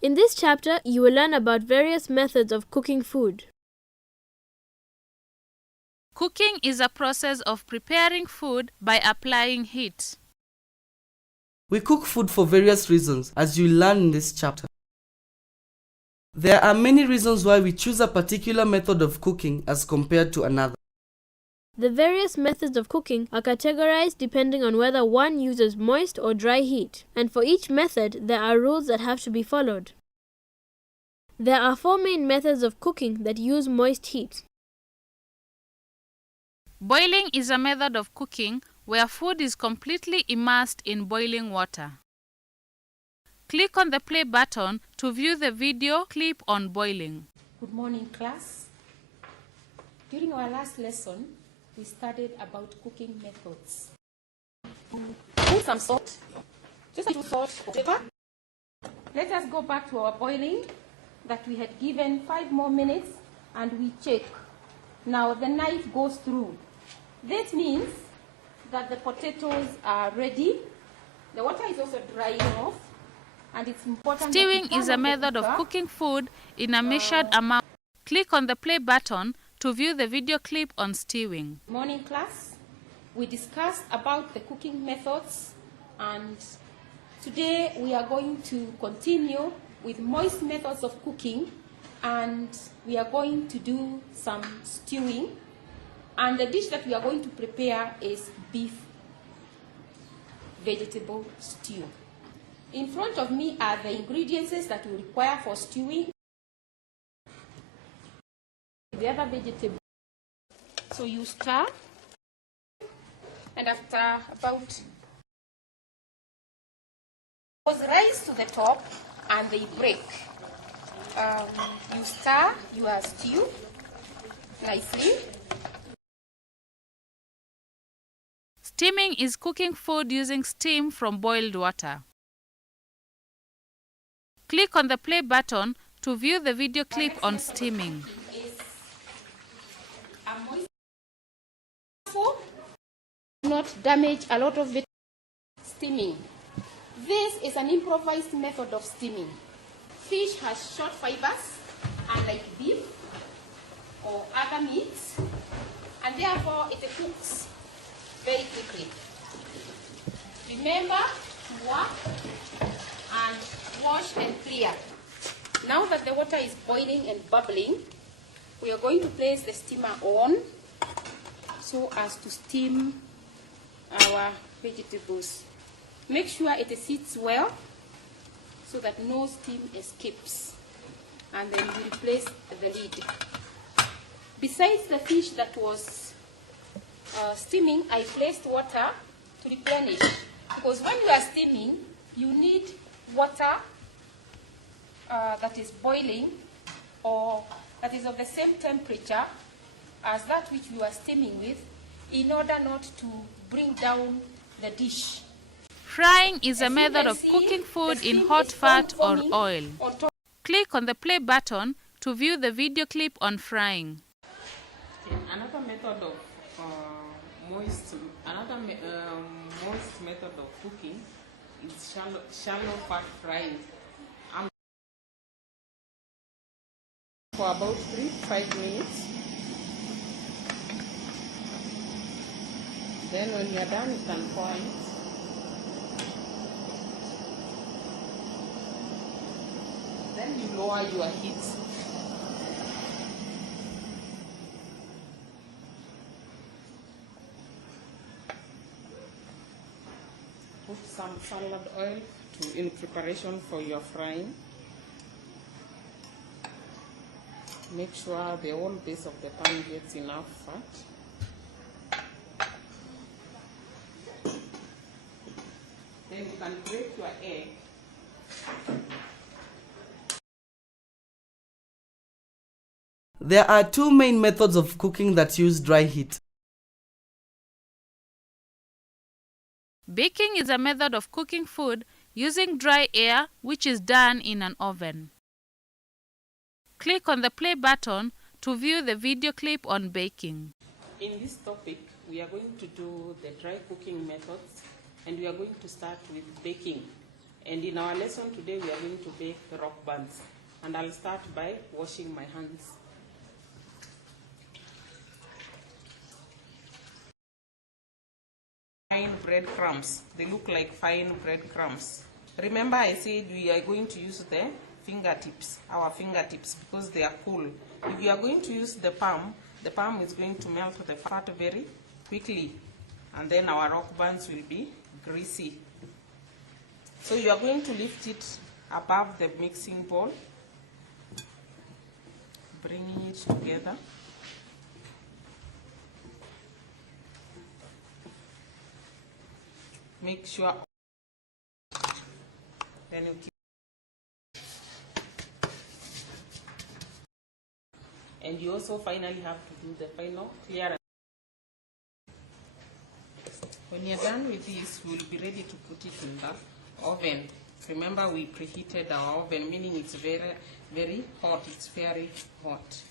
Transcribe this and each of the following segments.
In this chapter, you will learn about various methods of cooking food. Cooking is a process of preparing food by applying heat. We cook food for various reasons, as you learn in this chapter. There are many reasons why we choose a particular method of cooking as compared to another. The various methods of cooking are categorized depending on whether one uses moist or dry heat, and for each method, there are rules that have to be followed. There are 4 main methods of cooking that use moist heat. Boiling is a method of cooking where food is completely immersed in boiling water. Click on the play button to view the video clip on boiling. Good morning, class. During our last lesson, we studied about cooking methods. Put some salt, just a little salt, whatever. Let us go back to our boiling that we had given 5 more minutes, and we check. Now the knife goes through. This means that the potatoes are ready. The water is also drying off, and it's important. Stewing is a method of cooking food in a measured amount. Click on the play button to view the video clip on stewing. Morning, class. We discussed about the cooking methods, and today we are going to continue with moist methods of cooking, and we are going to do some stewing. And the dish that we are going to prepare is beef vegetable stew. In front of me are the ingredients that we require for stewing. The other vegetable. So you stir, and after about rise to the top and they break. You stir your stew nicely. Steaming is cooking food using steam from boiled water. Click on the play button to view the video clip on steaming. Not damage a lot of steaming. This is an improvised method of steaming. Fish has short fibers, unlike beef or other meats, and therefore it cooks very quickly. Remember to work and wash and clear. Now that the water is boiling and bubbling, we are going to place the steamer on so as to steam our vegetables. Make sure it sits well so that no steam escapes, and then we replace the lid. Besides the fish that was steaming, I placed water to replenish, because when you are steaming, you need water that is boiling or that is of the same temperature as that which you are steaming with, in order not to bring down the dish. Frying is a method of cooking food in hot fat or oil. Click on the play button to view the video clip on frying. Another method of moist method of cooking is shallow fat frying. For about 3 to 5 minutes. Then when you are done, you can pour it. Then you lower your heat. Put some salad oil in preparation for your frying. Make sure the whole base of the pan gets enough fat. Then you can break your egg. There are 2 main methods of cooking that use dry heat. Baking is a method of cooking food using dry air, which is done in an oven. Click on the play button to view the video clip on baking. In this topic, we are going to do the dry cooking methods, and we are going to start with baking. And in our lesson today, we are going to bake rock buns. And I'll start by washing my hands. Fine breadcrumbs. They look like fine breadcrumbs. Remember I said we are going to use the fingertips, our fingertips, because they are cool. If you are going to use the palm is going to melt the fat very quickly. And then our rock buns will be greasy. So you are going to lift it above the mixing bowl, bringing it together. Make sure, then you keep, and you also finally have to do the final clearance. When you're done with this, we'll be ready to put it in the oven. Remember, we preheated our oven, meaning it's very, very hot. It's very hot.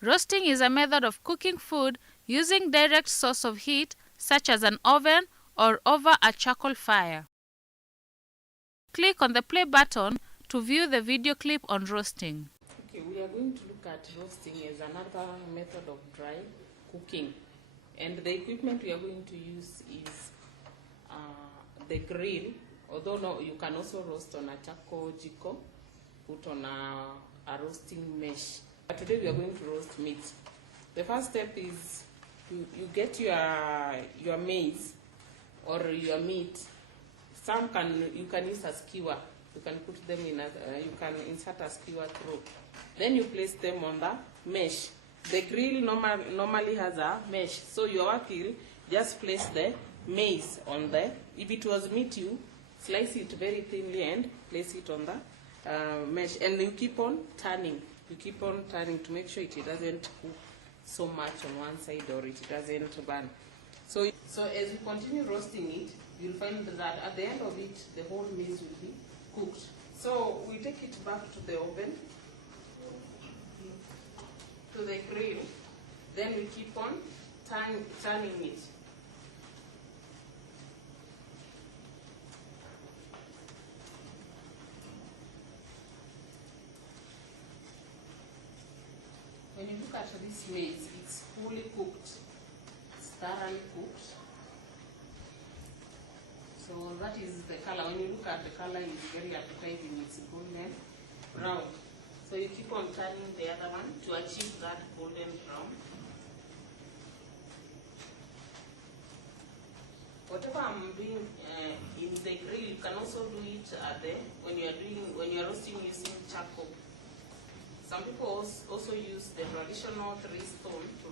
Roasting is a method of cooking food using direct source of heat, such as an oven or over a charcoal fire. Click on the play button to view the video clip on roasting. Okay, we are going to look at roasting as another method of dry cooking. And the equipment we are going to use is the grill. Although no, you can also roast on a charcoal jiko, put on a roasting mesh. But today we are going to roast meat. The first step is you get your maize or your meat. You can use a skewer. You can put them in you can insert a skewer through. Then you place them on the mesh. The grill normally has a mesh, so your work will just place the maize on there. If it was meat, you slice it very thinly and place it on the mesh, and you keep on turning. You keep on turning to make sure it doesn't cook so much on one side or it doesn't burn. So as you continue roasting it, you'll find that at the end of it, the whole maize will be cooked. So we take it back to the oven, to the grill. Then we keep on turning it. When you look at this maize, it's fully cooked, it's thoroughly cooked. So that is the color. When you look at the color, it's very appetizing. It's golden brown. So you keep on turning the other one to achieve that golden brown. Whatever I'm doing in the grill, you can also do it when you are roasting using charcoal. Some people also use the traditional 3-stone to